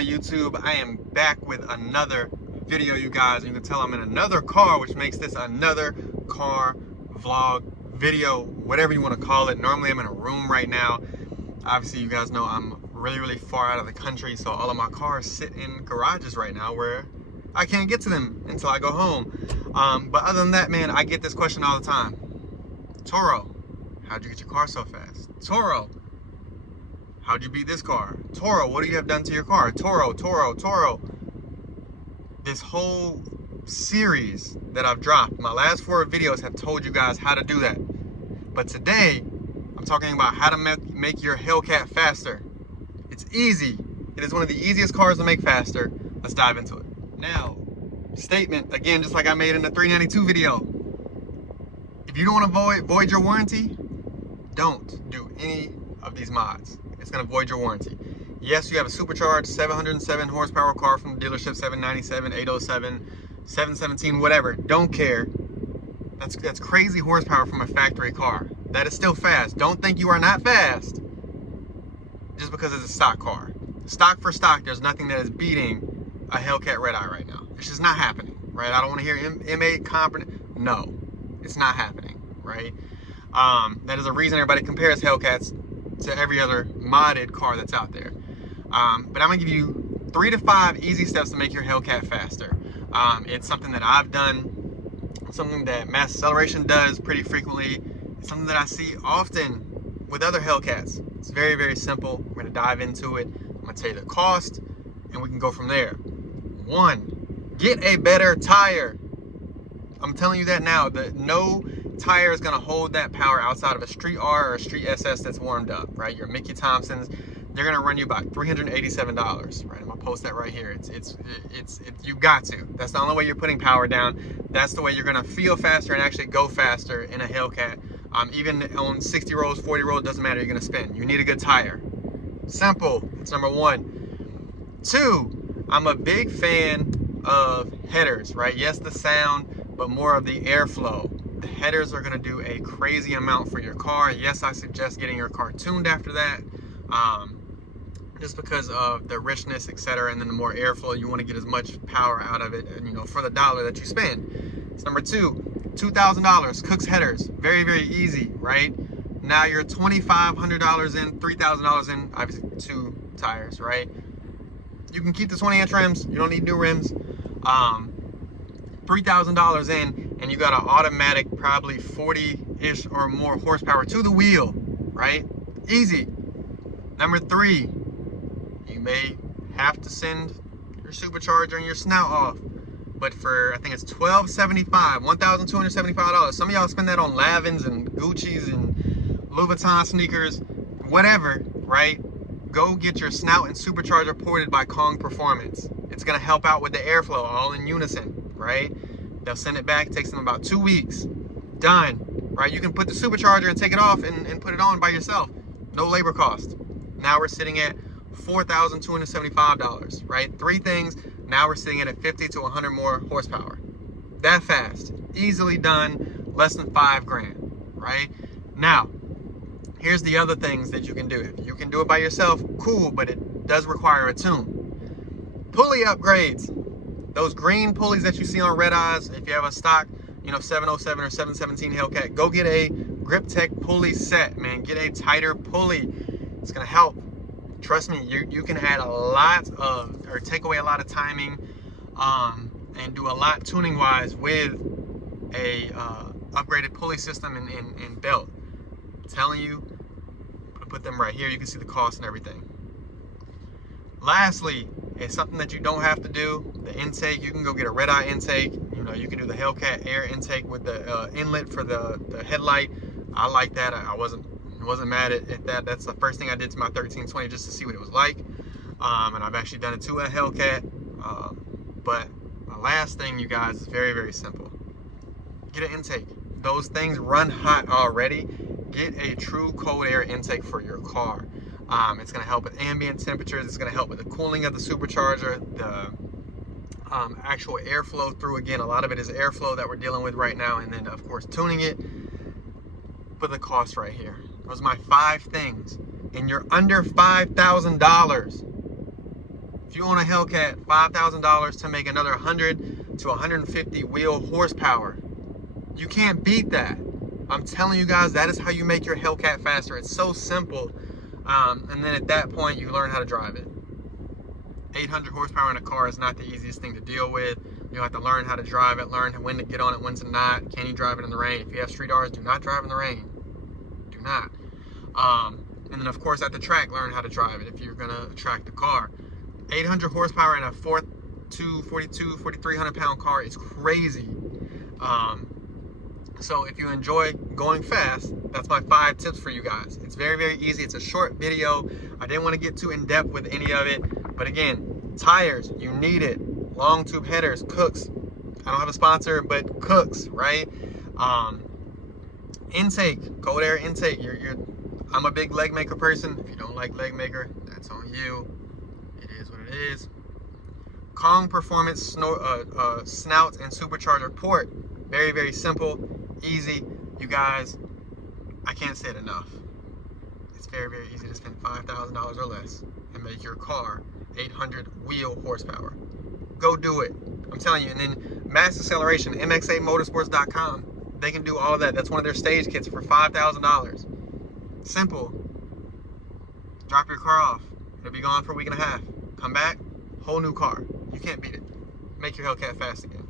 on YouTube? I am back with another video, you guys. You can tell I'm in another car, which makes this another car vlog video, whatever you want to call it. Normally I'm in a room right now. Obviously you guys know I'm really far out of the country, so all of my cars sit in garages right now where I can't get to them until I go home. But other than that, man, I get this question all the time. Toro, how'd you get your car so fast? Toro, how'd you beat this car? Toro, what do you have done to your car? Toro. This whole series that I've dropped, my last 4 videos have told you guys how to do that. But today, I'm talking about how to make your Hellcat faster. It's easy. It is one of the easiest cars to make faster. Let's dive into it. Now, statement, again, just like I made in the 392 video. If you don't want to void your warranty, don't do any of these mods. It's going to void your warranty. Yes, you have a supercharged 707 horsepower car from the dealership, 797, 807, 717, whatever. Don't care. That's crazy horsepower from a factory car. That is still fast. Don't think you are not fast just because it's a stock car. Stock for stock, there's nothing that is beating a Hellcat Red Eye right now. It's just not happening, right? I don't want to hear M8 competent. No, it's not happening, right? That is a reason everybody compares Hellcats to every other modded car that's out there. But I'm gonna give you 3 to 5 easy steps to make your Hellcat faster. It's something that I've done, something that Mass Acceleration does pretty frequently. It's something that I see often with other Hellcats. It's very simple. We're gonna dive into it. I'm gonna tell you the cost, and we can go from there. 1, get a better tire. I'm telling you that now. No tire is gonna hold that power outside of a Street R or a Street SS that's warmed up, right? Your Mickey Thompsons, they're gonna run you about $387, right? I'm gonna post that right here. You got to. That's the only way you're putting power down. That's the way you're gonna feel faster and actually go faster in a Hellcat. Even on 60 rolls, 40 rolls, doesn't matter, you're gonna spin. You need a good tire. Simple, that's number 1. 2, I'm a big fan of headers, right? Yes, the sound, but more of the airflow. The headers are gonna do a crazy amount for your car. Yes, I suggest getting your car tuned after that, just because of the richness, etc. And then the more airflow, you wanna get as much power out of it, you know, for the dollar that you spend. It's number 2. $2,000, Cook's headers. Very easy, right? Now you're $2,500 in, $3,000 in, obviously 2 tires, right? You can keep the 20-inch rims. You don't need new rims. $3,000 in, and you got an automatic, probably 40-ish or more horsepower to the wheel, right? Easy. Number 3, you may have to send your supercharger and your snout off. But for, I think it's $1,275, $1,275. Some of y'all spend that on Lavins and Gucci's and Louis Vuitton sneakers, whatever, right? Go get your snout and supercharger ported by Kong Performance. It's gonna help out with the airflow, all in unison, right? They'll send it back, it takes them about 2 weeks. Done, right? You can put the supercharger and take it off and put it on by yourself. No labor cost. Now we're sitting at $4,275, right? 3 things. Now we're sitting at 50 to 100 more horsepower. That fast, easily done, less than 5 grand, right? Now, here's the other things that you can do. If you can do it by yourself, cool, but it does require a tune. Pulley upgrades. Those green pulleys that you see on Red Eyes, if you have a stock, you know, 707 or 717 Hellcat, go get a Grip Tech pulley set, man. Get a tighter pulley. It's gonna help. Trust me, you can add a lot of, or take away a lot of timing, and do a lot tuning wise with a upgraded pulley system and belt. I'm telling you, put them right here. You can see the cost and everything. Lastly, it's something that you don't have to do. The intake, you can go get a Red Eye intake. You know, you can do the Hellcat air intake with the inlet for the headlight. I like that. I wasn't mad at that. That's the first thing I did to my 1320 just to see what it was like. And I've actually done it to a Hellcat. But my last thing, you guys, is very simple. Get an intake. Those things run hot already. Get a true cold air intake for your car. It's going to help with ambient temperatures. It's going to help with the cooling of the supercharger, the actual airflow through. Again, a lot of it is airflow that we're dealing with right now, and then of course tuning it. But the cost right here. Those are my 5 things, and you're under $5,000. If you own a Hellcat, $5,000 to make another 100 to 150 wheel horsepower. You can't beat that. I'm telling you guys, that is how you make your Hellcat faster. It's so simple. And then at that point, you learn how to drive it. 800 horsepower in a car is not the easiest thing to deal with. You have to learn how to drive it, learn when to get on it, when to not. Can you drive it in the rain? If you have street R's, do not drive in the rain. Do not. And then of course at the track, learn how to drive it if you're gonna track the car. 800 horsepower in a 4,300 pound car is crazy. So if you enjoy going fast, that's my 5 tips for you guys. It's very, very easy. It's a short video. I didn't want to get too in depth with any of it, but again, tires, you need it. Long tube headers, Cooks. I don't have a sponsor, but Cooks, right? Intake, cold air intake. I'm a big leg maker person. If you don't like leg maker, that's on you. It is what it is. Kong Performance snout and supercharger port. Very, very simple, easy. You guys, I can't say it enough. It's very, very easy to spend $5,000 or less and make your car 800 wheel horsepower. Go do it. I'm telling you. And then mass acceleration, mxa-motorsports.com. They can do all of that. That's one of their stage kits for $5,000. Simple. Drop your car off. It'll be gone for a week and a half. Come back, whole new car. You can't beat it. Make your Hellcat fast again.